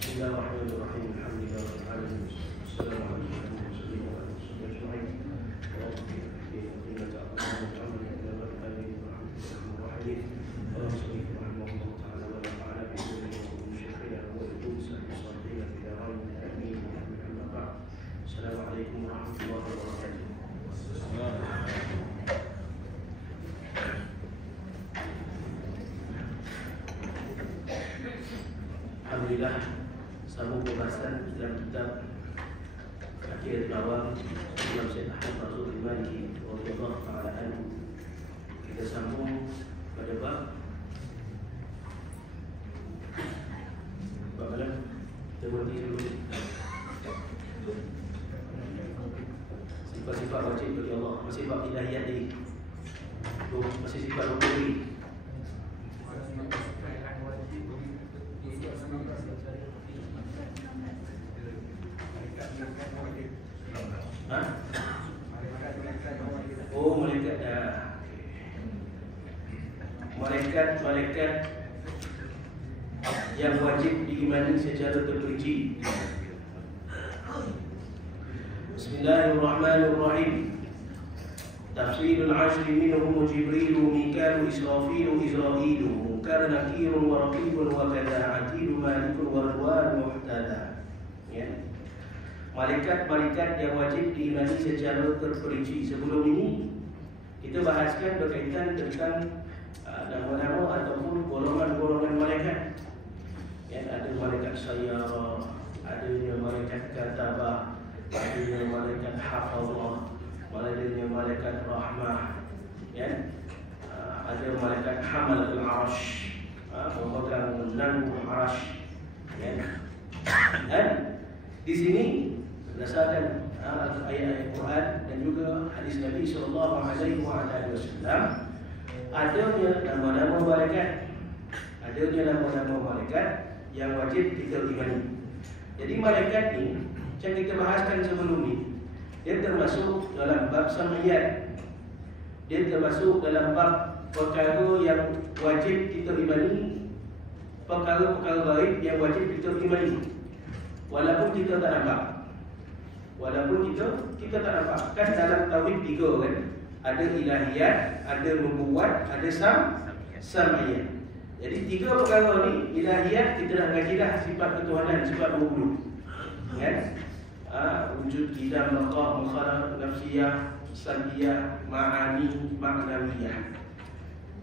Bismillahirrahmanirrahim. Alhamdulillah rabbil alamin. Assalamualaikum warahmatullahi wabarakatuh. Assalamualaikum warahmatullahi wabarakatuh. Alhamdulillah, sambung pembahasan dalam kitab Aqidatul Awam Imam Syekh Ahmad Rasul Al-Maliki radhiyallahu ta'ala anhu. Kita sambung pada bab mana? Kita berhenti dulu. Sifat-sifat wajib bagi Allah. Masih bab ilahiyat ni. Masih sifat wajib ni. Oh, malaikat malaikat yang wajib diimani secara terperinci. Bismillahirrahmanirrahim. Tafsirul ashri minhum Jibril, Mikal, Israfil, Izrail, Munkar, Nakir, wa Raqib, wa Kada, Atid, Malik, wa Ridwan, Muhtada. Ya. Malaikat-malaikat yang wajib diimani secara terperinci. Sebelum ini kita bahaskan berkaitan tentang nama-nama ataupun golongan-golongan malaikat. Ya, ada malaikat sayyarah, adanya malaikat katabah, adanya malaikat hafazah, adanya malaikat rahmah, ya. Ada malaikat hamal al-arsh, memegang menanggung arsh, ya. Dan di sini berdasarkan ayat-ayat Quran dan juga hadis Nabi sallallahu alaihi wasallam, adanya nama-nama malaikat, yang wajib kita imani. Jadi malaikat ni, yang kita bahaskan sebelum ni, dia termasuk dalam bab sam'iyat. Dia termasuk dalam bab perkara yang wajib kita imani, perkara-perkara gaib yang wajib kita imani. Walaupun kita tak nampak. Kita tak nampak. Kan dalam tauhid tiga kan. Ada ilahiyat, ada nubuwat, ada sam'iyat. Jadi tiga perkara ni, ilahiyat kita dah ngaji dah, sifat ketuhanan, sifat wujud. Kan? Wujud kita maqam, mukhalaf, nafsiyah, salbiyah, ma'ani, ma'nawiyah.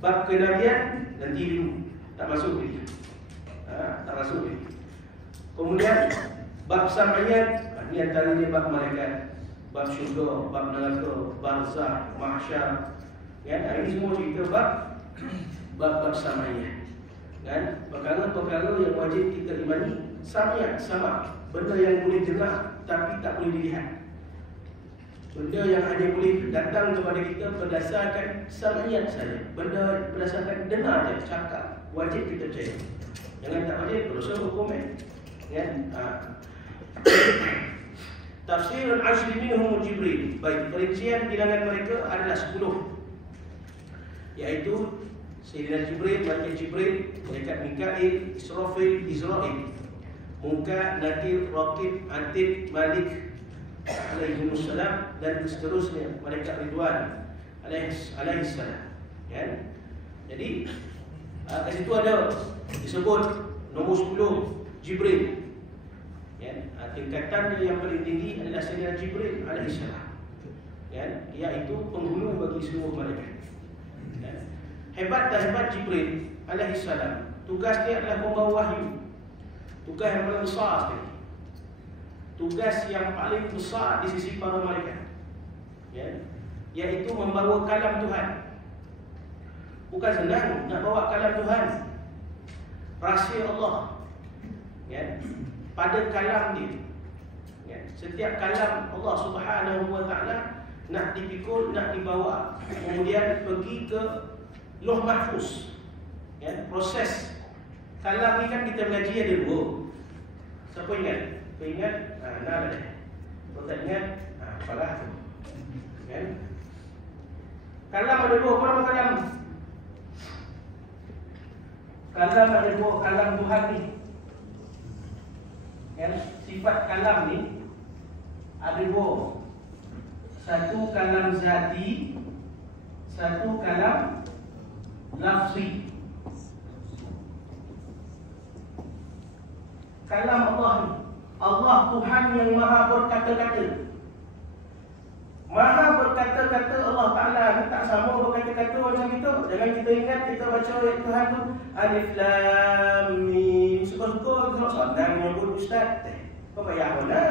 Bab kenabian nanti dulu, tak masuk ni. Tak masuk ni. Kemudian bab sam'iyat, ini antaranya bab malaikat, bab syurga, bab neraka, barzakh, mahsyar. Kan? Ini semua cerita bab sam'iyat. Kan? Perkara-perkara yang wajib kita imani sam'iyat, sama. Benda yang boleh dengar tapi tak boleh dilihat. Benda yang hanya boleh datang kepada kita berdasarkan sam'iyat saja. Benda berdasarkan dengar saja, cakap, wajib kita percaya. Jangan tak wajib, dosa hukum kan? Tafsirul ashri minhum Jibril. Baik, perincian bilangan mereka adalah 10, iaitu Sayyidina Jibril, malaikat Jibril, malaikat Mikail, Israfil, Izrail, Munkar, Nakir, Raqib, Atid, Malik alaihimussalam, dan seterusnya, malaikat Ridwan alaihissalam. Kan? Jadi kat situ ada disebut nombor 10 Jibril. Ya, tingkatan yang paling tinggi adalah Sayyidina Jibril alaihissalam. Ya, iaitu penghulu bagi seluruh malaikat. Ya. Hebat tak hebat Jibril alaihissalam? Tugas dia adalah membawa wahyu. Tugas yang paling besar sekali. Tugas yang paling besar di sisi para malaikat, ya, iaitu membawa kalam Tuhan. Bukan senang nak bawa kalam Tuhan, rahsia Allah, ya, pada kalam dia, ya. Setiap kalam Allah Subhanahu wa ta'ala nak dipikul, nak dibawa, kemudian pergi ke Lauh Mahfuz, ya. Proses kalam ni kan kita mengaji ada dua. Siapa ingat? Siapa ingat? Nah dah. Kalau tak ingat, apalah tu, kan? Kalam ada dua. Apa nama kalam? Kalam ada dua. Kalam Tuhan ni, kan? Sifat kalam ni ada dua. Satu kalam zati, satu kalam lafzi. Kalam Allah ni, Allah Tuhan yang maha berkata-kata. Maha berkata-kata Allah Ta'ala ni tak sama berkata-kata macam kita. Jangan kita ingat kita baca ayat Tuhan tu Alif Lam Mim. Suka-suka kita nak menyebut Ustaz. Apa payah mana?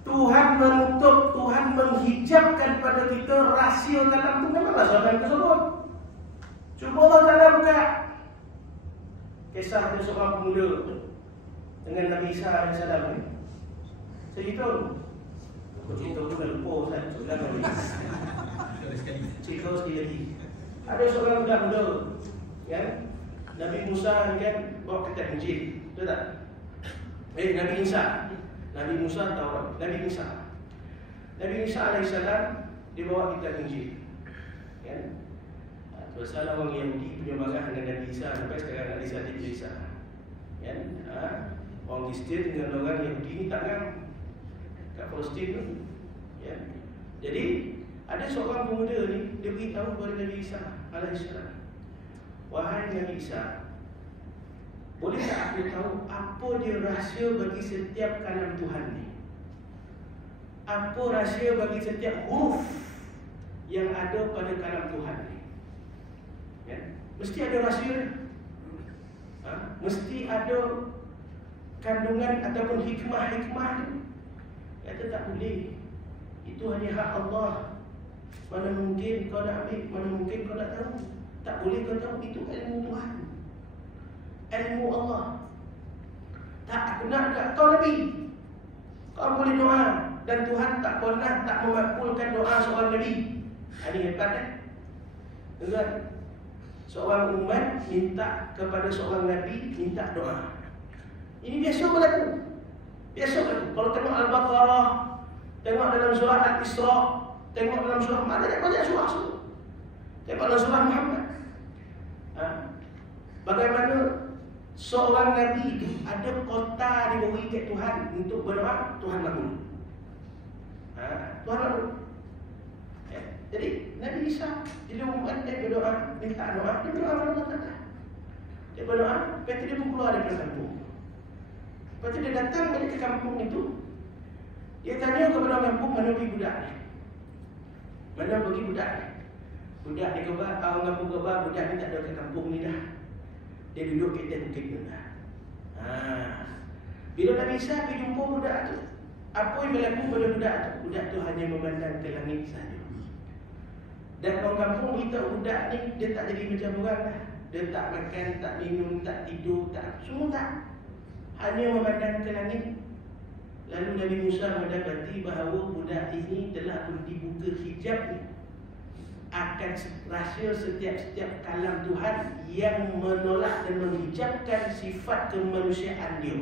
Tuhan menutup, Tuhan menghijabkan pada kita rahsia kalam tu. Memanglah soalan tersebut. Cuba Allah Ta'ala buka kisah dia seorang pemuda dengan Nabi Isa AS ni. Saya cerita. Aku cerita tu dah lupa Ustaz. Sebenarnya cerita sekali lagi. Ada seorang budak muda, kan? Nabi Musa ni kan bawa kitab Injil, betul tak? Nabi Isa. Nabi Musa tahu Nabi Isa. Nabi Isa AS dia bawa kitab Injil, kan? Pasal orang Yahudi punya marah dengan Nabi Isa sampai sekarang nak disalib Isa, kan? Orang Kristian dengan orang Yahudi ni takkan kat Palestin tu, ya. Jadi ada seorang pemuda ni, dia beritahu kepada Nabi Isa alaihissalam, wahai Nabi Isa, boleh tak aku tahu apa dia rahsia bagi setiap kalam Tuhan ni? Apa rahsia bagi setiap huruf yang ada pada kalam Tuhan ni? Ya, mesti ada rahsia. Mesti ada kandungan ataupun hikmah-hikmah tu. Kata tak boleh. Itu hanya hak Allah. Mana mungkin kau nak ambil, mana mungkin kau nak tahu. Tak boleh kau tahu, itu ilmu Tuhan, ilmu Allah. Tak nak tak kau Nabi, kau boleh doa dan Tuhan tak pernah tak memakbulkan doa seorang Nabi. Ini hebat kan? Dengar, seorang umat minta kepada seorang Nabi minta doa. Ini biasa berlaku. Biasa berlaku. Kalau tengok Al-Baqarah, tengok dalam surah Al-Isra, tengok dalam surah mana banyak surah semua. Tengok dalam surah Muhammad. Bagaimana seorang Nabi itu ada kota diberi ke Tuhan untuk berdoa, Tuhan makbul. Tuhan makbul. Jadi Nabi Isa bila umat dia berdoa, minta doa, dia berdoa kepada Allah Ta'ala. Dia berdoa, lepas dia pun keluar daripada kampung. Lepas tu dia datang balik ke kampung itu. Dia tanya kepada orang kampung, mana pergi budak ni? Mana pergi budak ni? Budak ni khabar, orang kampung khabar, budak ni tak ada ke kampung ni dah. Dia duduk kat atas bukit tu dah. Bila Nabi Isa pergi jumpa budak tu, apa yang berlaku pada budak tu? Budak tu hanya memandang ke langit saja. Dan orang kampung beritahu budak ni, dia tak jadi macam orang dah. Dia tak makan, tak minum, tak tidur, tak, semua tak. Hanya memandang ke langit. Lalu Nabi Musa mendapati bahawa budak ini telah pun dibuka hijab akan rahsia setiap kalam Tuhan yang menolak dan menghijabkan sifat kemanusiaan dia.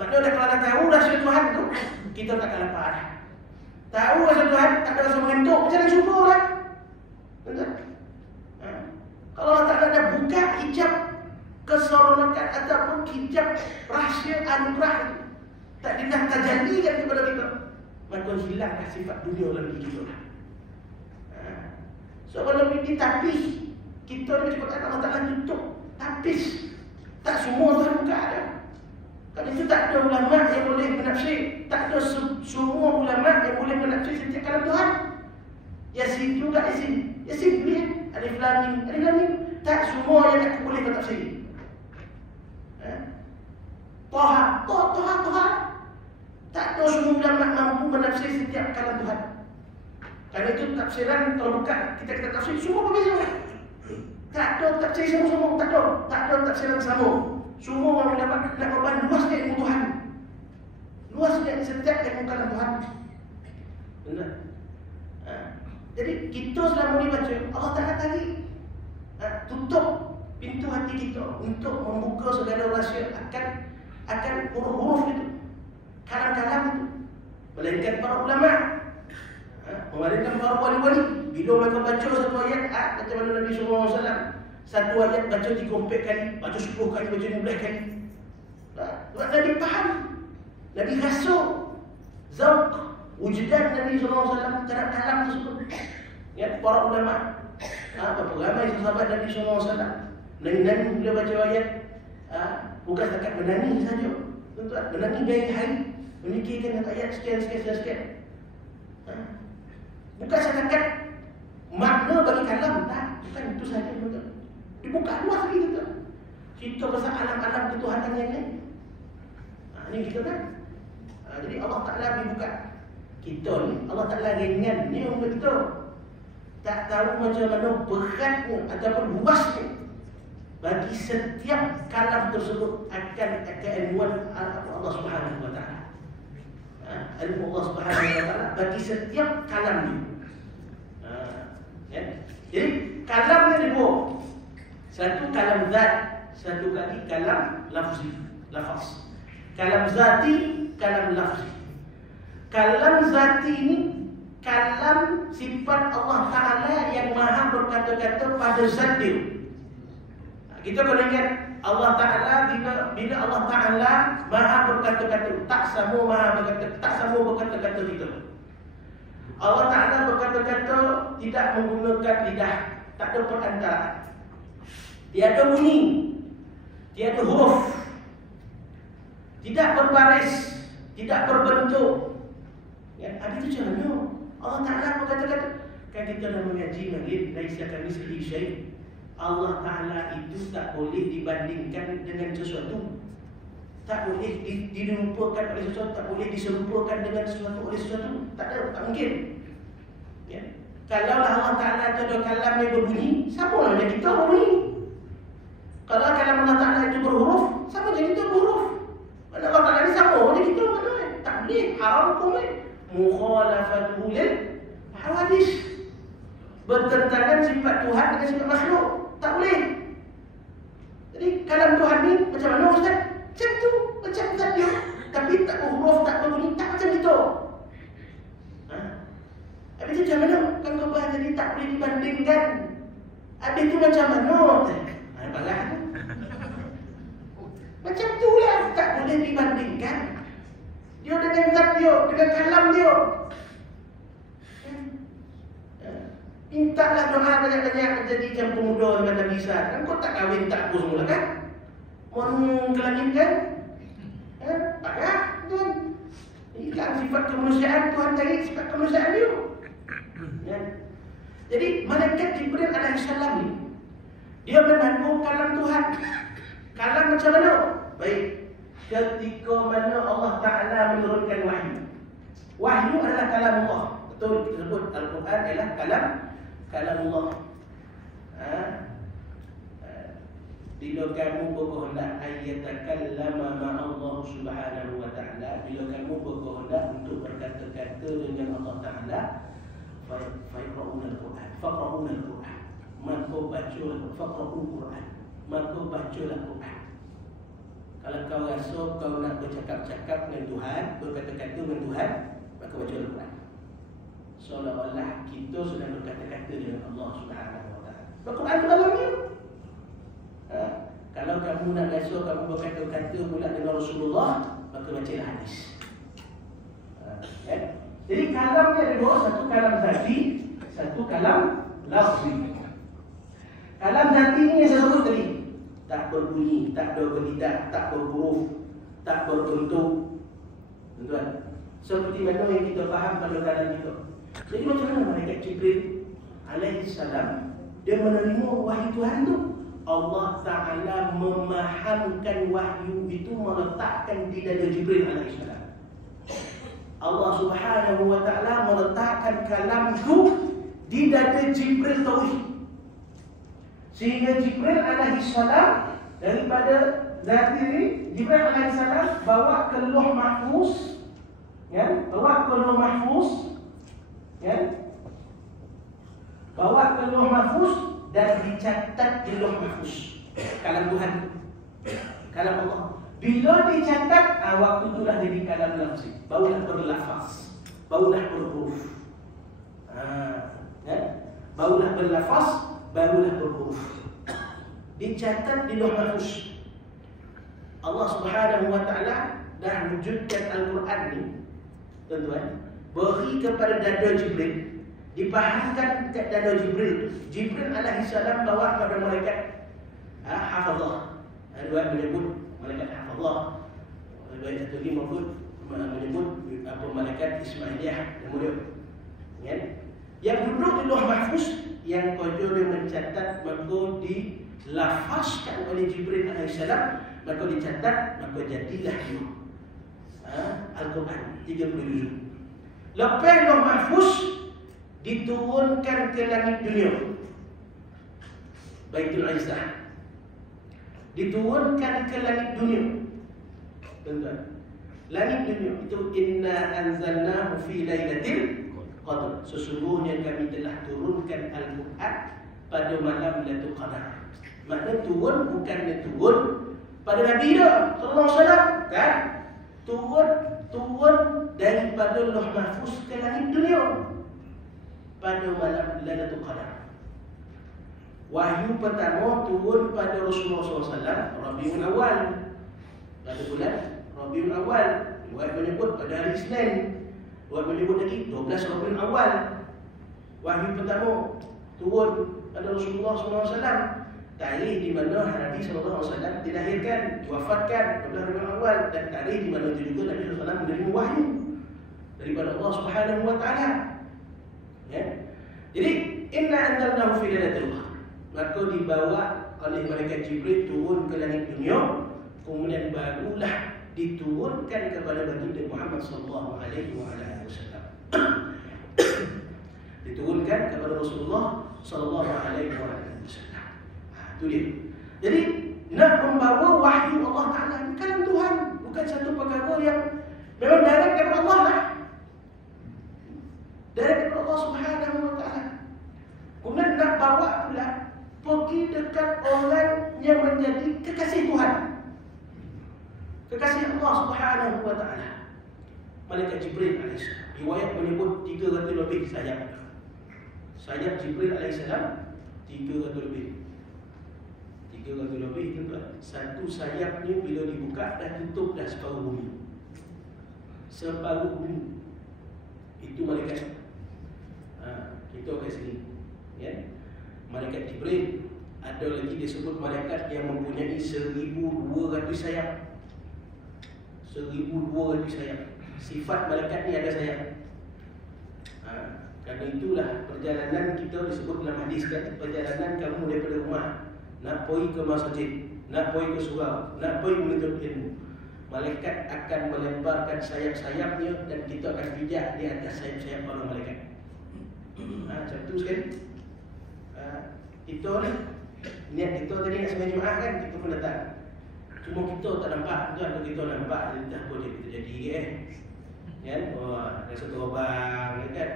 Maknanya kalau dah tahu rahsia Tuhan tu, kita takkan lapar. Tahu rahsia Tuhan, tak ada rasa mengantuk, jangan syukur lah. Betul? Kalau Allah Ta'ala dah buka hijab keseronokan ataupun hijab rahsia anugerah itu, tak dinah terjadikan kepada kita, maka hilanglah sifat dunia dalam diri kita. So kalau ini tapis, kita ni cepat Allah Ta'ala tutup, tapis. Tak semua Tuhan buka ada. Kalau itu tak ada ulama yang boleh menafsir, tak ada semua ulama yang boleh menafsir setiap kalam Tuhan. Yasin juga Yasin. Yasin boleh, Alif Lam Mim, Alif Lam Mim. Tak semua yang tak boleh kau tafsir. Taha mampu menafsir setiap kalam Tuhan. Karena itu tafsiran kalau bukan kita tafsir semua berbeza. Tak ada tafsir semua, tak ada tafsiran sama. Semua orang dapat nak luasnya ilmu Tuhan. Luasnya setiap ilmu kalam Tuhan. Benar. Jadi kita selama ni baca Allah Ta'ala tadi tutup pintu hati kita untuk membuka segala rahsia akan huruf-huruf itu, kalam-kalam itu. Melainkan para ulama, melainkan para wali-wali. Bila mereka baca satu ayat, macam mana Nabi SAW, satu ayat baca 3-4 kali, baca 10 kali, baca 15 kali. Nabi faham, Nabi rasa zauq, wujudan Nabi SAW terhadap kalam tersebut. Ya, para ulama, ramai sahabat Nabi SAW menangis bila baca ayat, bukan setakat menangis saja. Tuan-tuan, menangis dari hari, memikirkan ayat sekian. Bukan setakat makna bagi kalam, tak. Bukan itu saja, tuan-tuan. Dibuka luas lagi, tuan-tuan. Kita pasal alam-alam ketuhanan yang lain. Ini kita kan. Jadi Allah Ta'ala dibuka. Kita ni, Allah Ta'ala ringan ni untuk kita. Tak tahu macam mana beratnya ataupun luasnya bagi setiap kalam tersebut akan ilmuan Allah Subhanahu Wa Taala. Ilmu Allah Subhanahu Wa Taala bagi setiap kalam ni. Ya. Jadi kalamnya dua. Satu kalam zat, satu lagi kalam lafzi, lafaz. Kalam zati, kalam lafzi. Kalam zati ini kalam sifat Allah Ta'ala yang maha berkata-kata pada zat dia. Kita kena ingat Allah Ta'ala bila Allah Ta'ala maha berkata-kata, tak sama berkata-kata kita. Allah Ta'ala berkata-kata tidak menggunakan lidah, tak ada perantaraan. Tiada bunyi, tiada huruf, tidak berbaris, tidak berbentuk. Ya, habis itu macam Allah Ta'ala berkata-kata. Kan kita dah mengaji maghrib, laisa kamitslihi syai'. Allah Ta'ala itu tak boleh dibandingkan dengan sesuatu. Tak boleh dirupakan oleh sesuatu, tak boleh diserupakan dengan sesuatu oleh sesuatu. Tak ada, tak mungkin. Ya. Kalaulah Allah Ta'ala itu ada kalam yang berbunyi, sama macam kita berbunyi. Kalau kalam Allah Ta'ala itu berhuruf, sama macam kita berhuruf. Mana Allah Ta'ala ini sama macam kita, mana? Tak boleh, haram hukum. Mukhalafatuhu lil hawadis, bertentangan sifat Tuhan dengan sifat makhluk. Tak boleh. Jadi kalam Tuhan ni macam mana Ustaz? Macam tu, macam Ustaz dia. Tapi tak berhuruf, tak berbunyi, tak macam kita. Habis tu macam mana? Kan kau bahas tadi tak boleh dibandingkan. Habis tu macam mana? Balas tu. Macam tu lah, tak boleh dibandingkan. Dia dengan zat dia, dengan kalam dia. Mintalah doa banyak-banyak menjadikan pemuda dengan Nabi Isa. Kan kau tak kahwin tak apa semula kan? Mau ke langit kan? Tak tuan. Hilang sifat kemanusiaan Tuhan cari sifat kemanusiaan dia. Ya. Jadi malaikat Jibril alaihissalam ni dia menanggung kalam Tuhan. Kalam macam mana? Baik. Ketika mana Allah Ta'ala menurunkan wahyu. Wahyu adalah kalam Allah. Betul kita sebut Al-Quran adalah kalam Allah. Bila kamu berkehendak ayyatakallama ma'allah Subhanahu wa ta'ala, bila kamu berkehendak untuk berkata-kata dengan Allah Ta'ala, faqra'una al-Quran, maka bacalah Quran, maka bacalah Quran. Kalau kau rasa kau nak bercakap-cakap dengan Tuhan, berkata-kata dengan Tuhan, maka bacalah Quran. Seolah-olah kita sedang berkata-kata dengan Allah Subhanahu wa ta'ala. Al-Quran itu dalamnya. Kalau kamu nak rasa kamu berkata-kata pula dengan Rasulullah, maka bacalah hadis. Jadi kalamnya ada dua, satu kalam zati, satu kalam lafzi. Kalam zati ni yang saya sebut tadi, tak berbunyi, tak berlidah, tak berhuruf, tak berbentuk. Tuan-tuan, seperti mana yang kita faham pada kalam kita. Jadi macam mana malaikat Jibril alaihissalam dia menerima wahyu Tuhan tu? Allah Ta'ala memahamkan wahyu itu, meletakkan di dada Jibril alaihissalam. Allah Subhanahu wa taala meletakkan kalam itu di dada Jibril tauhid. Sehingga Jibril alaihi salam daripada zat ini, Jibril alaihi salam bawa ke Lauh Mahfuz, ya, bawa ke Lauh Mahfuz, ya. Bawa ke Lauh Mahfuz dan dicatat di Lauh Mahfuz. Kalam Tuhan, kalam Allah. Bila dicatat, waktu itulah jadi kalam lafzi. Barulah berlafaz, barulah berhuruf. Ya? Barulah berlafaz, barulah berhuruf. Dicatat di Lauh Mahfuz. Allah Subhanahu wa taala dah wujudkan Al-Quran ni, tuan-tuan, beri kepada dada Jibril, dipahamkan kat dada Jibril. Jibril alaihi salam bawa kepada malaikat hafazah. Ada menyebut malaikat hafazah. Baik satu lagi menyebut malaikat Ismailiyah yang mulia. Ya. Yang duduk di Lauh Mahfuz, yang kojo dia mencatat, maka dilafazkan oleh Jibril alaihi salam, maka dicatat, maka jadilah dia Al-Quran 30 juzuk. Lepas Lauh Mahfuz diturunkan ke langit dunia, Baitul Izzah, diturunkan ke langit dunia. Tuan-tuan, langit dunia itu inna anzalnahu fi lailatul qadr. Sesungguhnya kami telah turunkan Al-Quran pada malam Lailatul Qadar. Makna turun bukannya turun pada Nabi dah sallallahu alaihi wasallam, kan? Turun daripada Lauh Mahfuz ke langit dunia pada malam Lailatul Qadar. Wahyu pertama turun pada Rasulullah SAW Rabiul Awal, pada bulan Rabiul Awal. Riwayat menyebut pada hari Isnin, riwayat menyebut lagi 12 Rabiul Awal. Wahyu pertama turun pada Rasulullah SAW. Tarikh di mana Nabi SAW dilahirkan, diwafatkan 12 Rabiul Awal, dan tarikh di mana juga Nabi SAW menerima wahyu daripada Allah Subhanahu wa taala. Ya. Jadi inna anzalnahu fi lailatul qadr. Maka dibawa oleh malaikat Jibril turun ke langit dunia, kemudian barulah diturunkan kepada baginda Muhammad sallallahu alaihi wasallam. Diturunkan kepada Rasulullah sallallahu alaihi wasallam. Itu dia. Jadi nak membawa wahyu Allah Taala ini kalam Tuhan, bukan satu perkara yang memang direct daripada Allah lah. Direct daripada Allah Subhanahu wa taala. Kemudian nak bawa pula pergi dekat orang yang menjadi kekasih Tuhan, kekasih Allah Subhanahu wa taala. Malaikat Jibril alaihissalam. Riwayat menyebut 300 lebih sayap. Sayap Jibril alaihissalam 300 lebih. 300 lebih, tuan-tuan. Satu sayap ni bila dibuka dah tutup dah separuh bumi. Separuh bumi. Itu malaikat. Kita kat sini. Ya. Malaikat Jibril, ada lagi disebut malaikat yang mempunyai 1200 sayap. 1200 sayap. Sifat malaikat ni ada sayap. Kerana itulah perjalanan kita disebut dalam hadis kan, perjalanan kamu daripada rumah nak pergi ke masjid, nak pergi ke surau, nak pergi menuntut ilmu, malaikat akan melemparkan sayap-sayapnya dan kita akan pijak di atas sayap-sayap para malaikat. Macam tu sekali. Kita ni, niat kita tadi nak sembahyang Jumaat kan, kita pun datang. Cuma kita tak nampak, tuan, kalau kita nampak dah apa je kita jadi kan? Wah, ada satu orang kan.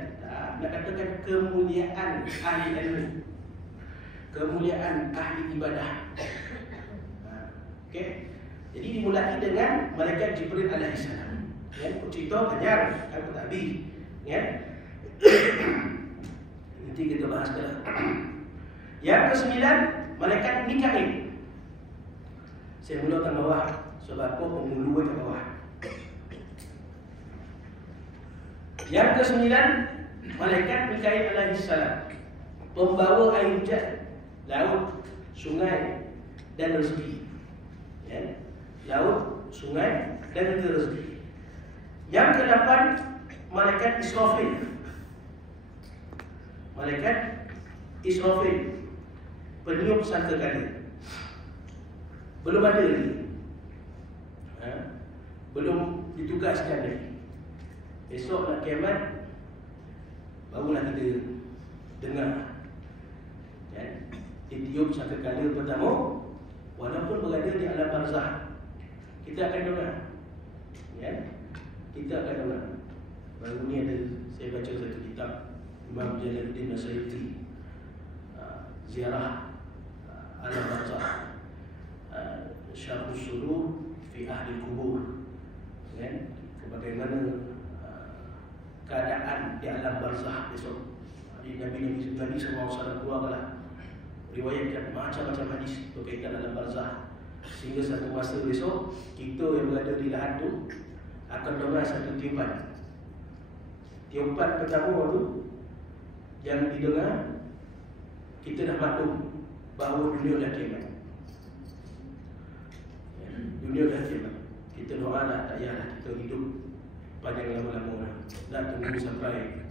Nak katakan kemuliaan ahli ilmu, kemuliaan ahli ibadah. Okey. Jadi dimulai dengan malaikat Jibril alaihissalam. Ya, cerita panjang, aku tak habis. Ya. Nanti kita bahas sekarang. Yang ke-9, malaikat Mikail. Saya mula kat bawah sebab apa penghulu kat bawah. Yang ke-9, malaikat Mikail alaihissalam, pembawa air hujan, laut, sungai dan rezeki. Ya. Laut, sungai dan rezeki. Yang ke-8, malaikat Israfil. Malaikat Israfil, peniup sangkakala. Belum ada lagi. Belum ditugaskan lagi. Esok nak kiamat, barulah kita dengar ditiup sangkakala pertama. Walaupun berada di alam barzah, kita akan dengar, kita akan dengar. Baru ni saya baca satu kitab Imam Jalaluddin As-Suyuti, ziarah alam barzah, Syarh Usulul fi Ahli Kubur, bagaimana keadaan di alam barzah besok. Nabi SAW keluarlah riwayatkan macam-macam hadis berkaitan alam barzah, sehingga satu masa besok kita yang berada di lahat tu akan dengar satu tiupan. Tiupan pertama tu yang didengar, kita dah maklum bahawa dunia dah kiamat. Dunia dah kiamat. Kita doa lah, tak payahlah kita hidup panjang lama-lama lah. Nak tunggu sampai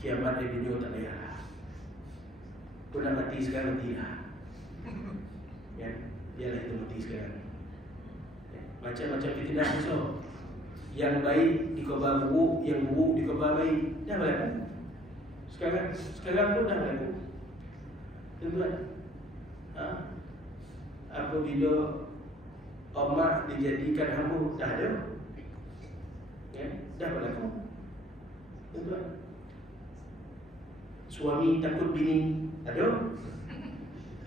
kiamat di dunia, tak payahlah. Kau nak mati sekarang, matilah. Biarlah kita mati sekarang. Macam-macam fitnah besok. Yang baik dikhabar buruk, yang buruk dikhabar baik. Dah berlaku. Sekarang pun dah berlaku. Tuan-tuan, apabila Omar dijadikan hamba, dah ada. Dah berlaku. Tuan-tuan, suami takut bini, ada.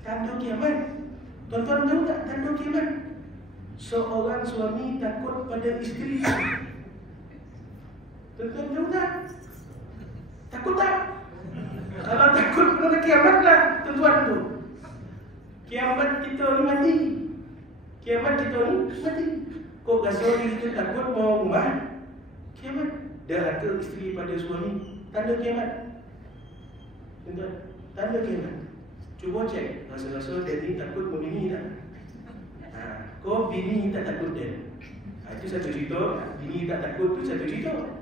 Tanda kiamat. Tuan-tuan tahu tak tanda kiamat? Seorang suami takut pada isteri. Tuan-tuan tahu tak? Takut tak? Kalau takut pada kiamat lah, tuan-tuan tu. Kiamat kita ni mati. Kiamat kita ni mati. Kau rasa kita takut mau rumah? Kiamat. Derhaka isteri pada suami, tanda kiamat. Tuan-tuan, tanda kiamat. Cuba cek, rasa-rasa dia ni takut membini tak? Kau bini tak takut dia. Itu satu cerita. Bini tak takut, itu satu cerita.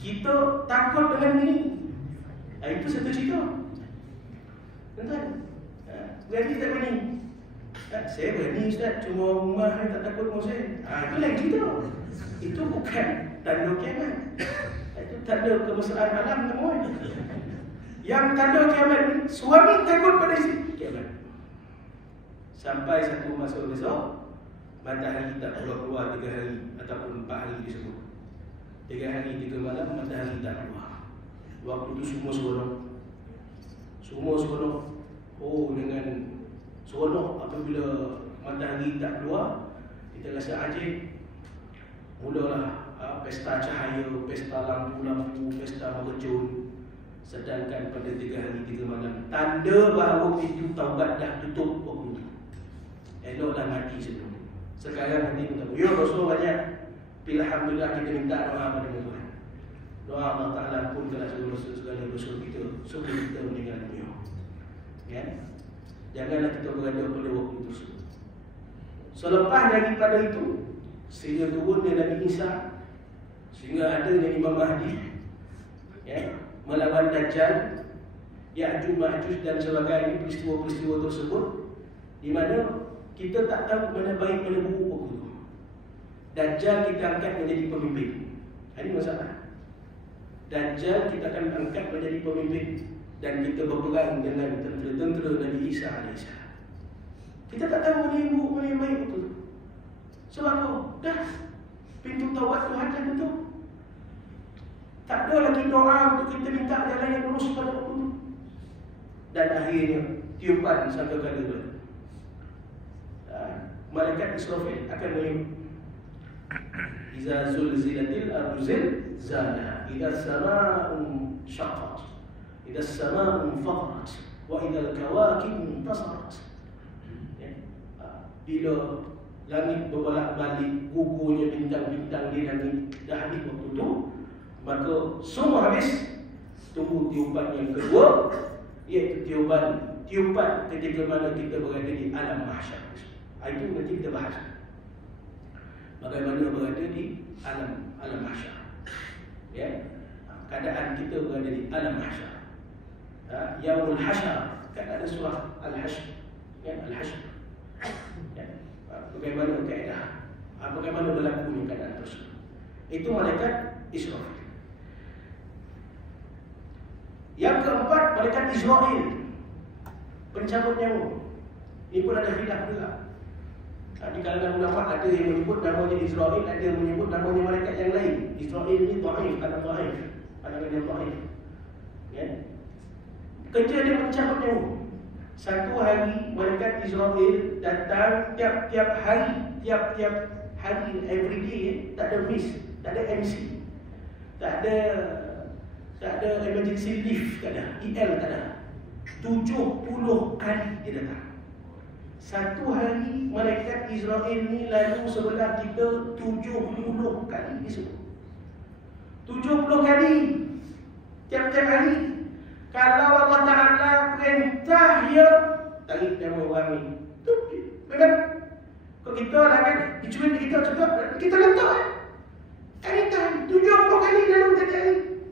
Kita takut dengan bini, itu satu cerita. Tuan-tuan, berani tak berani? Saya berani Ustaz, cuma rumah tak takut dengan saya. Itu lain cerita. Itu bukan tanda kiamat. Itu tanda kemesraan alam temuan. Yang tanda kiamat ni, suami takut pada isteri, kiamat. Sampai satu masa besok, matahari tak keluar 3 hari ataupun 4 hari disebut. 3 hari 3 malam matahari tak keluar. Waktu itu semua seronok. Semua seronok. Oh, dengan seronok apabila matahari tak keluar, kita rasa ajib. Mulalah pesta cahaya, pesta lampu-lampu, pesta mercun. Sedangkan pada 3 hari 3 malam, tanda bahawa pintu taubat dah tutup waktu itu. Eloklah mati sebelum. Sekarang nanti kita ya dosa banyak. Bila alhamdulillah kita minta doa pada Tuhan. Doa Allah Ta'ala pun telah segala dosa kita sebelum kita meninggal dunia. Janganlah kita berada pada waktu tersebut. Selepas daripada itu, sehingga turunnya Nabi Isa, sehingga adanya Imam Mahdi, melawan Dajjal, Ya'juj Ma'juj dan sebagainya, peristiwa-peristiwa tersebut, di mana kita tak tahu mana baik mana buruk waktu itu. Dajjal kita angkat menjadi pemimpin. Ini masalah. Dajjal kita akan angkat menjadi pemimpin dan kita berperang dengan tentera-tentera Nabi Isa AS. Kita tak tahu mana yang buruk mana yang baik waktu itu. Sebab apa? Dah pintu taubat Tuhan dah tutup. Tak ada lagi doa untuk kita minta jalan yang lurus pada waktu itu. Dan akhirnya tiupan sangkakala itu. Malaikat Israfil akan menyebut, Iza zulzilatil ardu zilzalaha, idza as-samaa'u shaqqat, idza as-samaa'u fatarat, wa idza al-kawakib intasarat. Bila langit berbolak-balik, gugurnya bintang-bintang di langit dah habis waktu itu, maka semua habis. Tunggu tiupan yang kedua, iaitu tiupan ketika mana kita berada di alam mahsyar. Itu nanti kita bahas bagaimana berada di alam mahsyar. Keadaan kita berada di alam mahsyar. Yaumul hasyar, kan ada surah Al-Hasyr. Al-Hasyr. Bagaimana keadaan, bagaimana berlakunya keadaan tersebut. Itu malaikat Israfil. Yang keempat, malaikat Israel, pencabut nyawa. Ini pun ada khilaf juga. Di kalangan ulama ada yang menyebut namanya Israel, ada yang menyebut namanya malaikat yang lain. Israel ini dhaif, pandangan yang dhaif. Ya. Kerja dia mencabut nyawa. Satu hari malaikat Israel datang tiap-tiap hari, every day, tak ada miss, tak ada MC, tak ada emergency leave, tak ada EL, tak ada. 70 kali dia datang. Satu hari malaikat Israel ni lalu sebelah kita 70 kali disebut. 70 kali tiap-tiap hari. Kalau Allah Ta'ala perintah dia tarik nyawa orang ni, memang kalau kita lah kan dicuri kita cakap, kita letak anytime 70 kali dalam setiap hari.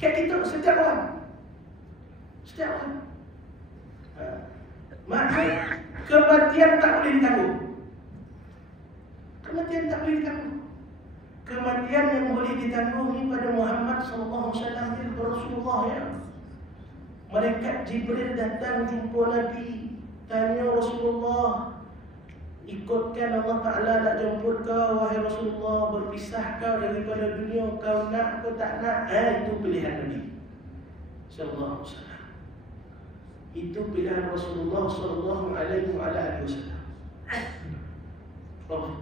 Kat kita setiap orang. Maka kematian tak boleh ditangguh. Kematian yang boleh ditangguh ni pada Muhammad sallallahu alaihi wasallam, Rasulullah ya. Malaikat Jibril datang jumpa Nabi, tanya Rasulullah, ikutkan Allah Ta'ala nak jemput kau wahai Rasulullah, berpisah kau daripada dunia, kau nak ke tak nak? Itu pilihan Nabi sallallahu alaihi wasallam. Itu pilihan Rasulullah sallallahu alaihi wasallam.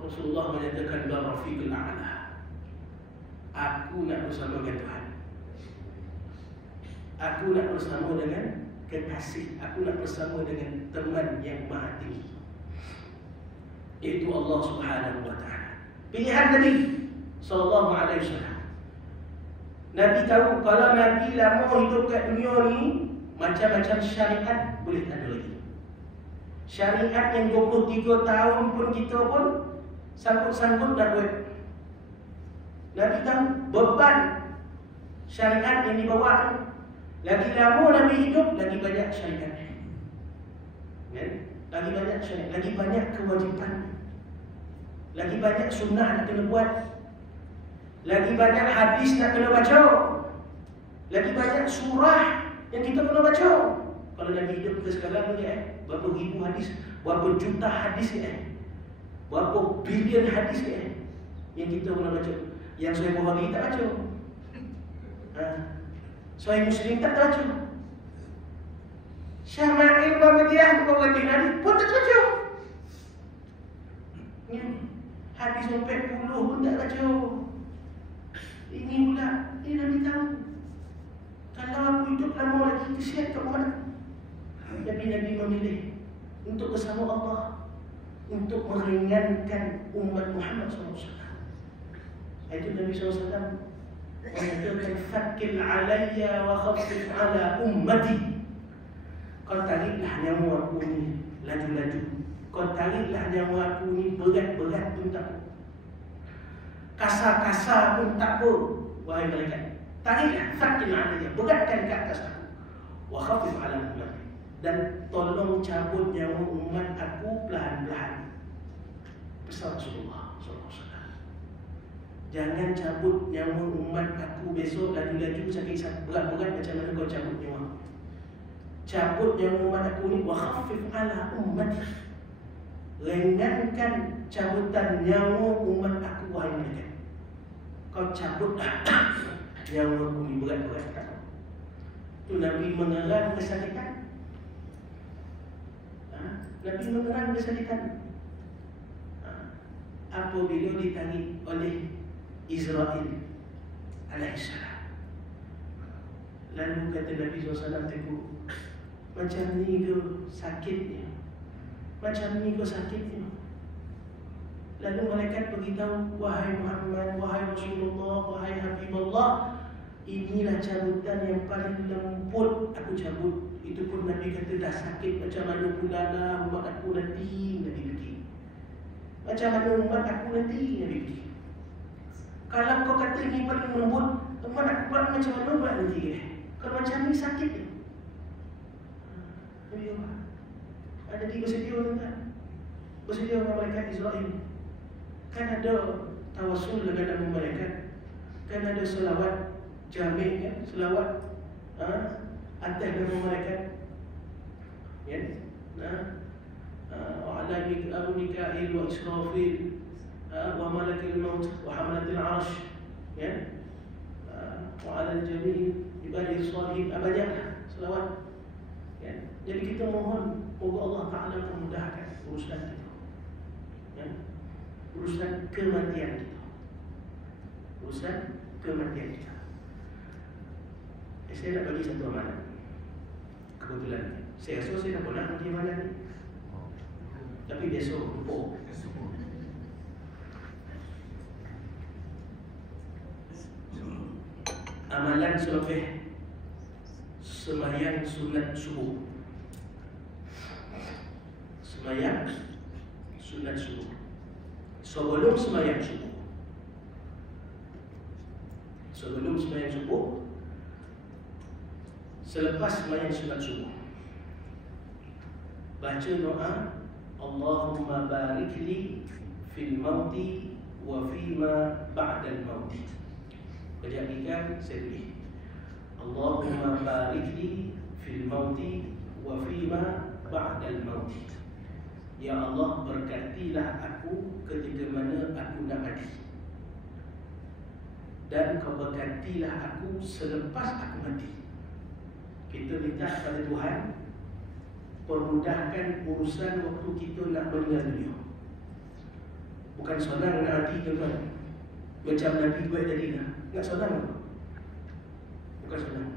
Rasulullah menyatakan la rafiqul a'la. Aku nak bersama dengan Tuhan. Aku nak bersama dengan kekasih. Aku nak bersama dengan teman yang maha tinggi, iaitu Allah Subhanahu wa ta'ala. Pilihan Nabi sallallahu alaihi wasallam. Nabi tahu kalau Nabi lama hidup kat dunia ni, macam-macam syariat boleh ada lagi. Syariat yang 23 tahun pun kita pun sangkut-sangkut nak buat. Nabi tahu beban syariat yang dibawa. Lagi lama Nabi hidup, lagi banyak syariat. Lagi banyak syariat, lagi banyak kewajipan, lagi banyak sunnah nak kena buat, lagi banyak hadis nak kena baca, lagi banyak surah yang kita kena baca. Kalau Nabi hidup kita sekarang ni berapa ribu hadis, berapa juta hadis berapa bilion hadis yang kita kena baca. Yang Sahih Bukhari tak baca, Sahih Muslim tak baca, Syama'il Muhammadiyah bukan hadis pun tak baca. Hadis sampai 40 pun tak baca. Ini pula, ini Nabi tahu. Kalau aku hidup lama lagi, kesian kat mana? Nabi memilih untuk bersama Allah, untuk meringankan umat Muhammad SAW. Itu Nabi SAW menyatakan fakil alayya wa khaffif ala ummati. Kau tariklah nyawa aku ni laju-laju, kau tariklah nyawa aku ni berat-berat pun tak apa, kasar-kasar pun tak apa. Wahai malaikat, tariklah fakil alayya, beratkan ke atas aku, wa khaffif ala ummati, dan tolong cabut nyawa umat aku perlahan-lahan. Pesan Rasulullah SAW. Jangan cabut nyawa umat aku besok laju-laju sakit berat-berat macam mana kau cabut nyawa. Cabut nyawa umat aku ni wa khaffif ala ummati. Ringankan cabutan nyawa umat aku wahai malaikat. Kau cabut nyawa aku ni berat-berat. Tu Nabi mengerang kesakitan. Nabi mengerang kesakitan. Apabila ditarik oleh Israel alaihissalam, lalu kata Nabi SAW tegur, macam ni ke sakitnya, macam ni ke sakitnya. Lalu malaikat beritahu, wahai Muhammad, wahai Rasulullah, wahai Habibullah, inilah cabutan yang paling lembut aku cabut. Itu pun Nabi kata dah sakit macam mana pula lah umat aku nanti. Nabi fikir, macam mana umat aku nanti, Nabi fikir. Kalau kau kata ini paling lembut, umat aku pula macam mana pula nanti kalau macam ni sakit ni. Ada 3 bersedia tuan-tuan. Bersedia dengan malaikat Israel. Kan ada tawassul dengan nama malaikat, kan ada selawat jami' kan, selawat atas nama malaikat, ya, wa ala Mikail wa Israfil wa malakil maut wa hamalatil arsh, ya, wa ala jami' ibadihi shalihin, banyak selawat, ya. Jadi kita mohon moga Allah Taala memudahkan urusan kita, ya, urusan kematian kita, urusan kematian kita. Saya nak bagi satu amalan. Kebetulan saya rasa saya dah pernah bagi amalan ni, tapi besok lupa. Amalan selepas sembahyang sunat subuh. Sembahyang sunat subuh. Sebelum sembahyang subuh. Sebelum sembahyang subuh, selepas sembahyang sunat subuh, baca doa Allahumma barik li fil mauti wa fima ba'dal mauti. Kejadian saya tulis Allahumma barik li fil mauti wa fima ba'dal mauti. Ya Allah, berkatilah aku ketika mana aku nak mati, dan kau berkatilah aku selepas aku mati. Kita minta kepada Tuhan permudahkan urusan waktu kita nak meninggal dunia. Bukan senang nak mati, tuan-tuan. Macam Nabi buat tadi lah. Tak senang. Bukan senang.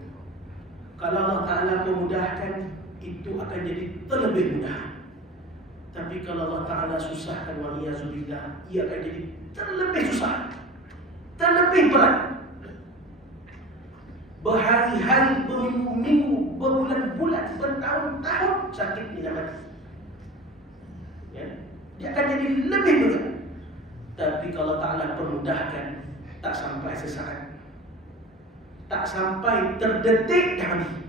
Kalau Allah Ta'ala permudahkan, itu akan jadi terlebih mudah. Tapi kalau Allah Ta'ala susahkan, waliyazubillah, ia akan jadi terlebih susah, terlebih berat. Berhari-hari, berminggu-minggu, berbulan-bulan, bertahun-tahun sakit tidak mati, ya? Dia akan jadi lebih berat. Tapi kalau Ta'ala permudahkan, tak sampai sesaat, tak sampai terdetik dah mati.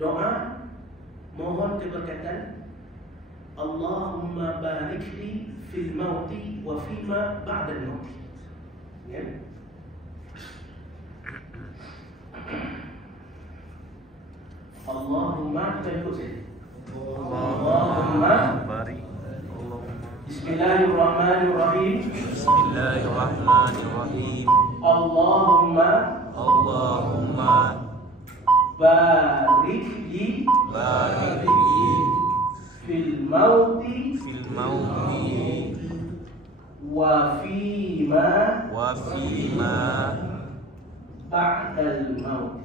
Doa mohon keberkatan, Allahumma barik li fil mauti wa fima ba'dal mauti, ya. Allahumma Allahumma barik. Bismillahirrahmanirrahim. Bismillahirrahmanirrahim. Allahumma barik li fil mauti wa fima ba'dal maut.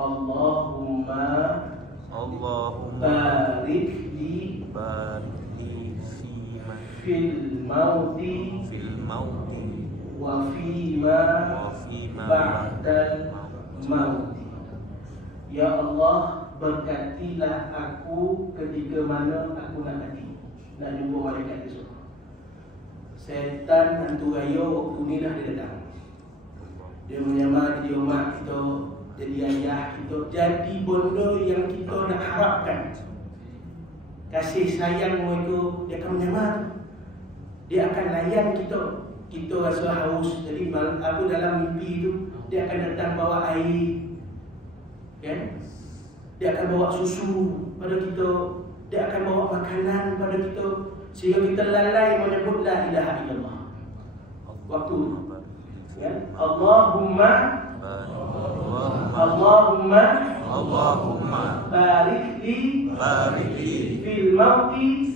Allahumma barik li fil mauti wa fima ba'dal maut. Ya Allah, berkatilah aku ketika mana aku nak mati, nak jumpa malaikat besok. Setan hantu raya waktu ni dah dia datang. Dia menyamar jadi mak kita, jadi ayah kita, jadi benda yang kita nak harapkan. Kasih sayang mereka, dia akan menyamar. Dia akan layan kita. Kita rasa haus, jadi aku dalam mimpi tu, dia akan datang bawa air, kan? Dia akan bawa susu pada kita, dia akan bawa makanan pada kita, sehingga kita lalai menyebut la ilaha illallah. Waktu tu, ya? Allahumma barik li fil mauti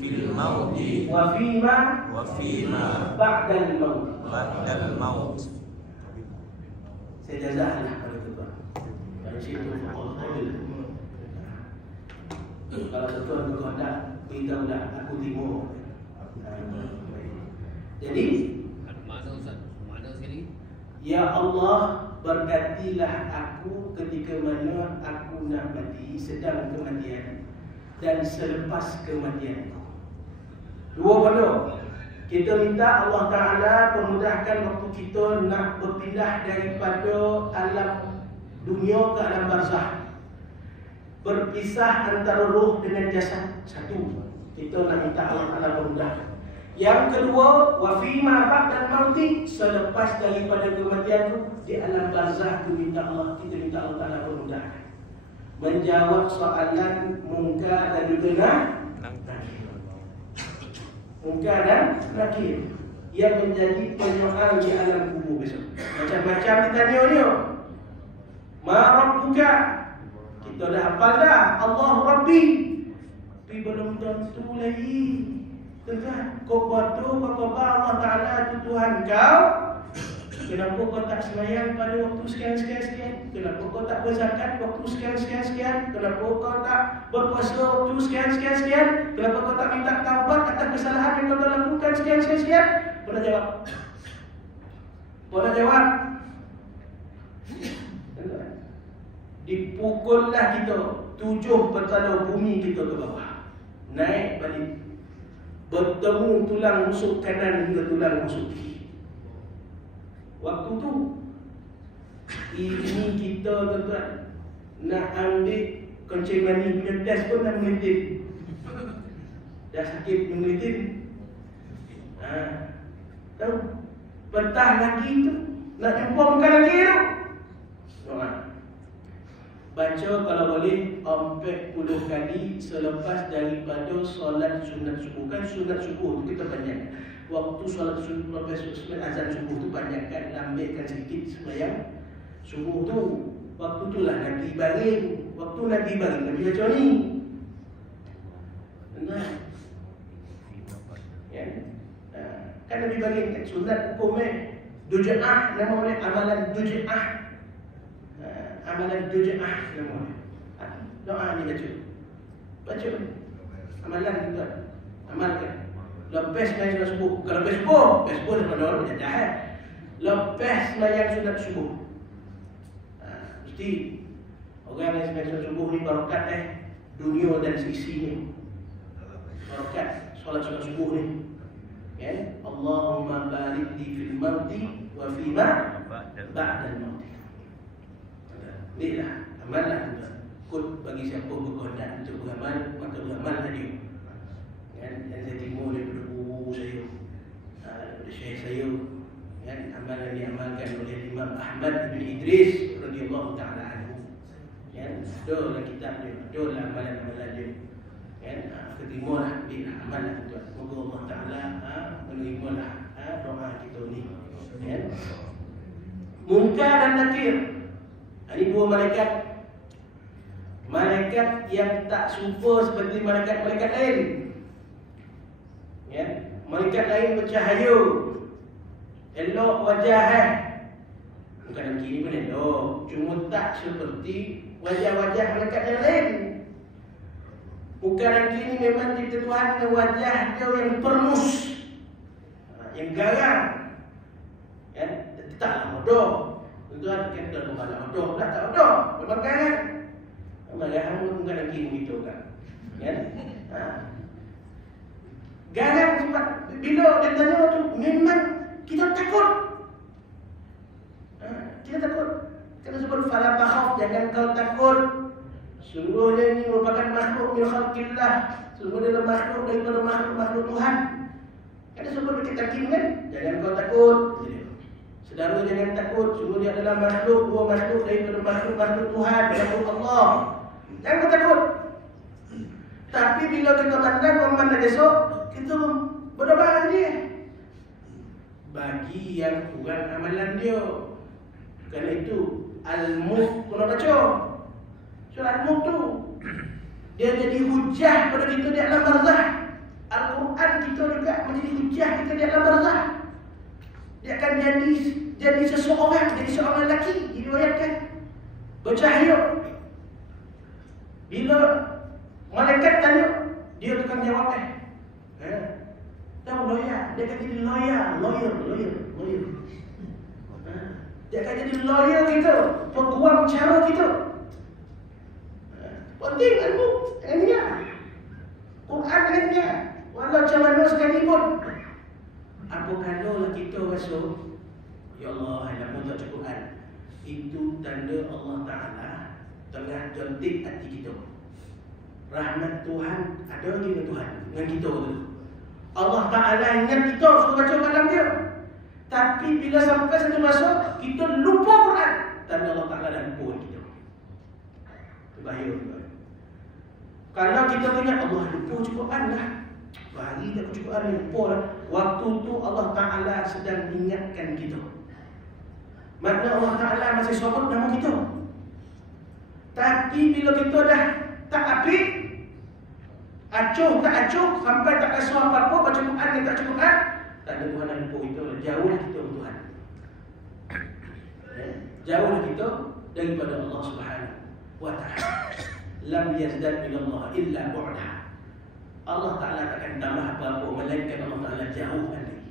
wa fima ba'dal maut. Saya jazahlah pada tuan. Dari situ kalau tuan berkehendak, beritahulah aku timur. Jadi mana sekali? Ya Allah, berkatilah aku ketika mana aku nak mati, sedang kematian dan selepas kematian. Dua benda. Kita minta Allah Ta'ala permudahkan waktu kita nak berpindah daripada alam dunia ke alam barzah, berpisah antara roh dengan jasad. Satu, kita nak minta Allah Ta'ala permudahkan. Yang kedua, wa fima ba'dal mauti, selepas daripada kematianku di alam barzakh minta Allah, kita minta Allah Taala memudahkan menjawab soalan mungkar dan juga nakir. Mungkar dan nakir yang menjadi penyoal di alam kubur besok. Macam-macam ditanya dia. Ma rabbuka? Kita dah hafal dah. Allah Rabbi. Tapi belum tentu lagi. Tuan, kau betul kau Allah Taala itu Tuhan kau. Kenapa kau tak sembahyang pada waktu sekian? Kenapa kau tak berzakat waktu sekian? Kenapa kau tak berpuasa waktu sekian? Kenapa kau tak minta taubat atas kesalahan yang kau telah lakukan sekian? Boleh jawab? Dipukullah kita 7 petala bumi kita ke bawah. Naik balik. Bertemu tulang rusuk kanan hingga tulang rusuk kiri. Waktu tu ini kita tuan-tuan nak ambil kencing mani punya test pun nak mengelitin. Dah sakit mengelitin. Tahu? Petah lagi tu nak jumpa muka lagi tu. Baca kalau boleh 40 kali selepas daripada solat sunat subuh. Kan sunat subuh tu kita panjang. Waktu solat subuh lepas azan subuh tu panjangkan, lambatkan sedikit sembahyang subuh tu. Waktu tu lah Nabi baring. Waktu Nabi baring Nabi baca ni. Benar. Ya. Kan Nabi baring kan sunat hukum Duja'ah nama oleh amalan Duja'ah. Amalan Duja'ah nama oleh. Doa ni baca. Amalan kita amalkan. Lepas sembahyang subuh. Kalau lepas subuh sama doa macam dah. Lepas sembahyang sunat subuh. Mesti orang yang sembahyang subuh ni barakat dunia dan seisinya. Barakat solat sunat subuh ni. Ya, Allahumma barik li fil mauti wa fima ba'dal mauti. Inilah amalan kita. Kut bagi siapa berkehendak untuk beramal, maka beramallah dia. Yang saya timur daripada guru saya, daripada syekh saya, amalan diamalkan oleh Imam Ahmad bin Idris radhiyallahu taala anhu. Adalah kitab dia, adalah amalan-amalan dia. Keterimalah bila amalan tuan. Semoga Allah Taala menerimalah doa kita ni. Munkar dan nakir. Ini 2 malaikat. Malaikat yang tak serupa seperti malaikat-malaikat lain. Malaikat lain bercahaya, elok wajah bukan yang kini pun elok, cuma tak seperti wajah-wajah malaikat yang lain. Bukan yang kini memang ditentukan dengan wajah dia yang permus, yang garang. Tak bodoh. Tuan kata bukan bodoh, tak bodoh, memang garang. Garang pun bukan yang kini gitu kan. Garang sebab bila dia tanya tu memang kita takut. Kita takut. Kita sebut fala takhaf, jangan kau takut. Sungguhnya ini merupakan makhluk min khalqillah. Sungguhnya adalah makhluk daripada makhluk Tuhan. Kita sebut kita takin kan? Jangan kau takut. Saudara jangan takut. Sungguh dia adalah makhluk, 2 makhluk daripada makhluk Tuhan, makhluk Allah. Jangan kau takut. Tapi bila kita pandang memandang esok, kita berdoa dia. Bagi yang kurang amalan dia. Kerana itu Al-Mulk kena baca. Surah Al-Mulk tu dia jadi hujah pada kita di alam barzakh. Al-Quran kita juga menjadi hujah kita di alam barzakh. Dia akan jadi seseorang, jadi seorang lelaki diriwayatkan bercahaya. Bila malaikat tanya, dia tukang jawab tahu lawyer, dia akan jadi lawyer. Dia akan jadi lawyer kita, peguam cara kita. Penting ilmu dengan dia, Quran dengan dia. Walau macam mana sekalipun. Apa kalau kita rasa, ya Allah, ilmu tak cukup Quran. Itu tanda Allah Ta'ala tengah jontik hati kita. Rahmat Tuhan ada lagi dengan Tuhan, dengan kita tu. Allah Ta'ala ingat kita suruh baca kalam dia. Tapi bila sampai satu masa kita lupa Quran, tanda Allah Ta'ala dah lupa kita. Itu bahaya juga. Kalau kita ingat Allah lupa Quran lah, bagi tak Quran lupa lah. Waktu tu Allah Ta'ala sedang ingatkan kita. Makna Allah Ta'ala masih sebut nama kita. Tapi bila kita dah tak apik, acuh tak acuh, sampai tak rasa apa-apa, baca Quran dia tak cukup Quran, tak ada Tuhan yang lupa kita. Jauhlah kita dari Tuhan. Jauhlah kita daripada Allah Subhanahu wa Ta'ala. Lam yazdad ila Allah illa bu'da. Allah Ta'ala takkan tambah apa-apa, melainkan Allah Ta'ala jauhkan lagi.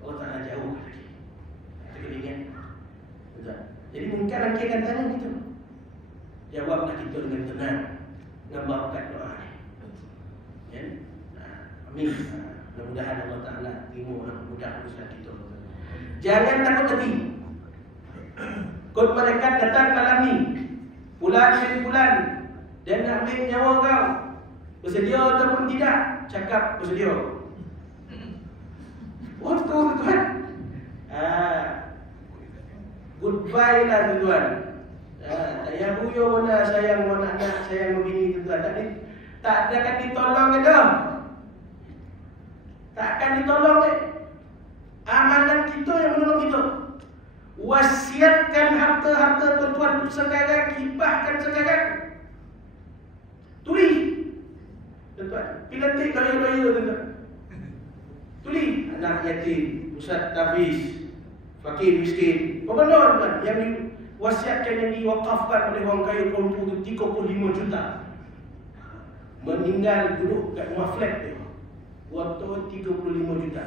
Allah Ta'ala jauhkan lagi. Kita kena ingat. Jadi mungkin lagi akan tanya kita. Jawablah kita dengan tenang, dengan barakat doa. Ya? Amin. Mudah-mudahan Allah Ta'ala terima dan mudah usaha kita. Jangan takut hati. Kod malaikat datang malam ni, bulan demi bulan, dan nak ambil nyawa kau. Bersedia ataupun tidak? Cakap bersedia. Oh Tuhan. Goodbye lah tuan. Tak payah buyo mana sayang anak, sayang bini tuan. Tak akan ditolong ke? Tak akan ditolong. Amanat kita yang menolong kita. Wasiatkan harta-harta tuan-tuan sekarang, hibahkan sekarang. Tulis. Tuan-tuan, pilantik raya-raya tuan-tuan. Tulis anak yatim, Ustaz Tafiz, fakir miskin. Apa benda tuan yang diwasiatkan, yang diwakafkan oleh orang kaya perempuan itu 35 juta. Meninggal duduk kat rumah flat dia. Waktu 35 juta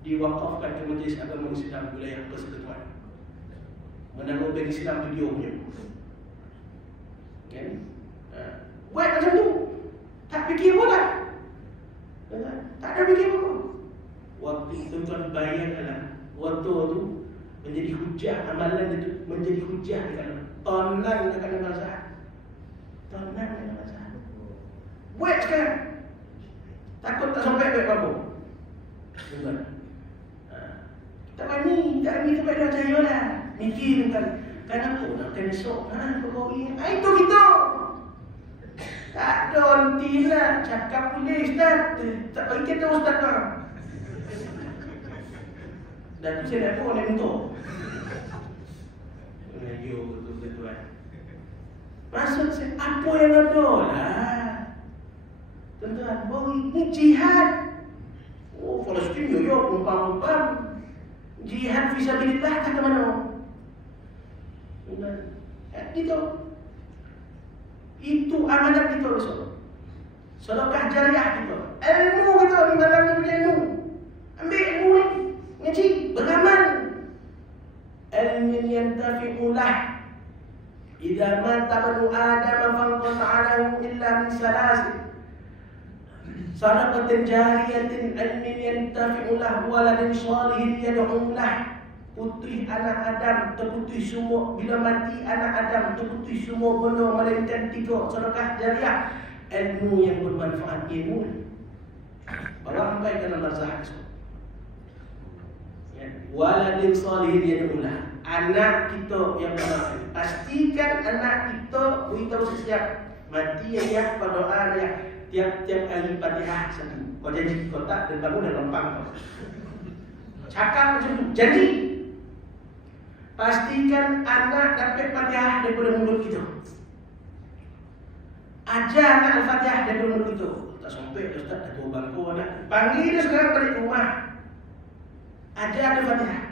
diwakafkan ke Majlis Agama Islam wilayah Persekutuan. Menanggung bank Islam video punya. Kan? Buat macam tu. Tak fikir pun lah. Tak ada fikir pun. Waktu tuan-tuan bayangkanlah, waktu tu menjadi hujah, amalan itu menjadi hujah di kalangan tonang di kalangan mazhab. Tonang di kalangan mazhab. Buat sekarang. Takut tak sampai baik apa. Tuan. Tak berani sampai dah cahaya lah. Mikir kan. Kenapa nak kena esok? Kau ingat. Itu kita. Tak ada nanti lah. Cakap boleh Ustaz. Tak bagi kita Ustaz lah. Dan tu saya nak pun nak untuk. Yo betul-betul. Maksud saya, apa yang ada lah. Tuan-tuan, ini jihad. Oh, Palestin yo umpam-umpam. Jihad fisabilillah tak ke mana? Gitu. Itu amanat kita besok. Sedekah jariah kita. Ilmu kita di dalam ilmu. Ambil ilmu ni, ngaji, beramal. Ilmin yantafi'u lah. Idza mata banu Adam fanqata'alahu illa min salasin. Sadaqatin jariyatin ilmin yantafi'u lah, waladin salihin yad'u lah. Putih anak Adam terputih semua. Bila mati anak Adam terputih semua benda, melainkan 3: sedekah jariah, ilmu yang bermanfaat. Ilmu bawa sampai ke dalam mazhab tersebut. Waladin salihin yad'ulah, anak kita yang bermanfaat. Pastikan anak kita beritahu setiap mati ya berdoa ya tiap-tiap kali Fatihah satu. Kau janji kau tak, dan bangun dan lempang kau. Cakap macam tu, janji. Pastikan anak dapat Fatihah daripada mulut kita. Ajar anak Al-Fatihah daripada mulut kita. Tak sampai Ustaz, dah tua bangku anak. Panggil dia sekarang balik ke rumah. Ajar ada Fatihah.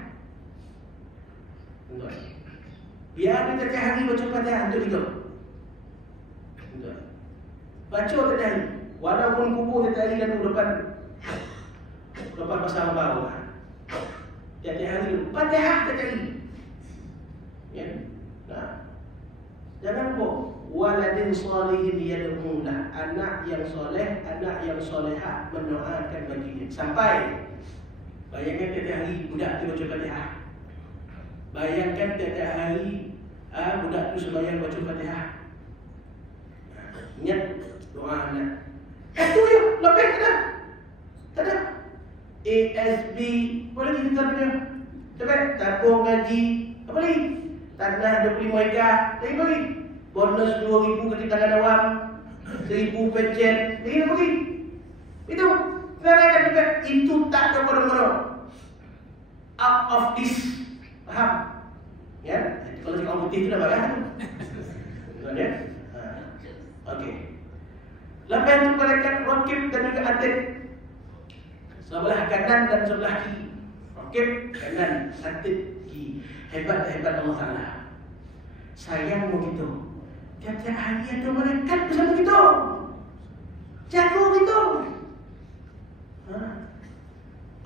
Biar dia tiap hari baca Fatihah untuk kita. Baca tiap hari. Walaupun kubur tiap hari dan depan pasal bawah. Tiap hari Fatihah tiap hari. Ya. Nah. Jangan lupa waladin salihin yad'ulah, anak yang soleh, anak yang solehah mendoakan baginya. Sampai bayangkan tiap hari budak tu baca Fatihah. Bayangkan tiap hari budak tu sembahyang baca Fatihah. Ingat doa anak. Itu dia lebih ke dah. ASB, apa lagi kita punya? Cepat, tabung ngaji, apa lagi? Tanah 25 ekar, lagi apa lagi? Bonus 2,000 ke tangan awam, 1,000 pencen, lagi apa lagi? Itu, saya juga itu tak ada pada-pada. Out of this, faham? Ya, kalau si kompetisi itu dah bagian. Betul ya? Okey. Lepas itu malaikat rakib dan juga atid. Sebelah kanan dan sebelah kiri. Rakib kanan, atid kiri. Hebat Allah Taala. Sayang begitu. Tiap-tiap hari ada malaikat bersama kita. Jaga kita.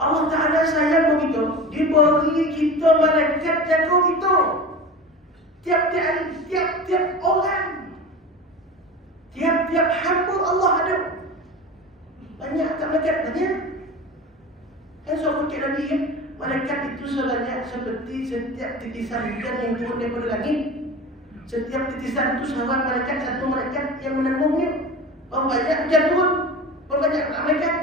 Allah Ta'ala sayang begitu. Dia beri kita malaikat jaga kita. Tiap-tiap hari, tiap-tiap orang, tiap-tiap hamba Allah ada. Banyak tak malaikat? Banyak. Kan soal kutip lagi kan, malaikat itu sebanyak seperti setiap titisan hujan yang turun daripada langit. Setiap titisan itu seorang malaikat, satu malaikat yang menangungnya. Berapa banyak hujan turun, berapa banyak malaikat.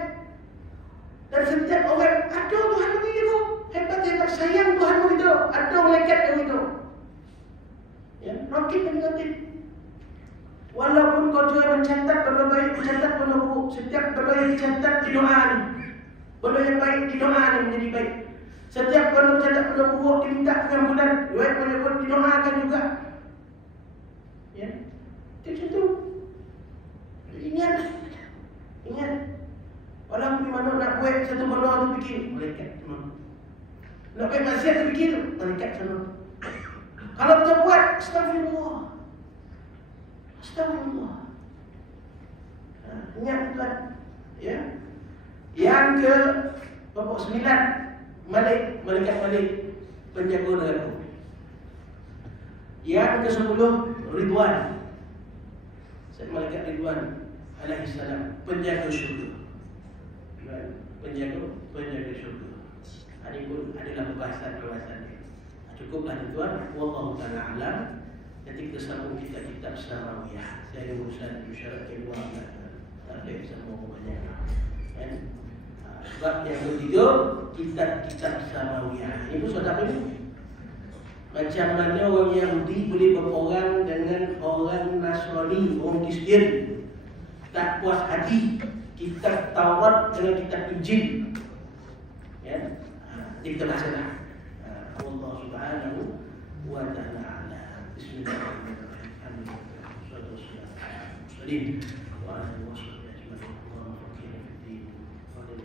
Dan setiap orang ada Tuhan begitu. Hebat sayang Tuhan begitu. Ada malaikat begitu. Ya, rakib dan atid. Walaupun kau juga mencatat benda baik, mencatat benda buruk, setiap benda yang dicatat di doa ni, benda yang baik di doa ni menjadi baik. Setiap benda mencatat benda buruk diminta pengampunan, riwayat menyebut didoakan juga. Ya, macam tu. Ingat. Walaupun di mana nak buat satu benda tu fikir malaikat semua. Nak buat maksiat tu fikir malaikat semua. Kalau terbuat, astagfirullah. Astagfirullah. Ingat tuan. Ya. Yang ke 9 malaikat Malik penjaga neraka. Yang ke 10 Ridwan. Malaikat Ridwan alaihi salam penjaga syurga. Penjaga syurga. Ini pun adalah pembahasan dia. Cukuplah tuan. Wallahu ta'ala alam. Nanti kita sambung kitab Sarawiyah. Saya ada urusan syarat keluar. Tak ada sama banyak. Kan? Sebab yang ketiga kitab Sarawiyah. Ini pun sudah ini. Macam mana orang Yahudi boleh berperang dengan orang Nasrani, orang Kristian. Tak puas hati. Kitab Taurat dengan kitab Injil. Ya. Jadi kita bahaslah. Allah Subhanahu wa ta'ala. Bismillahirrahmanirrahim. Sallallahu alaihi wasallam. Wa ala alihi wa sahbihi ajma'in. Allahumma faqqihna fid din wa lil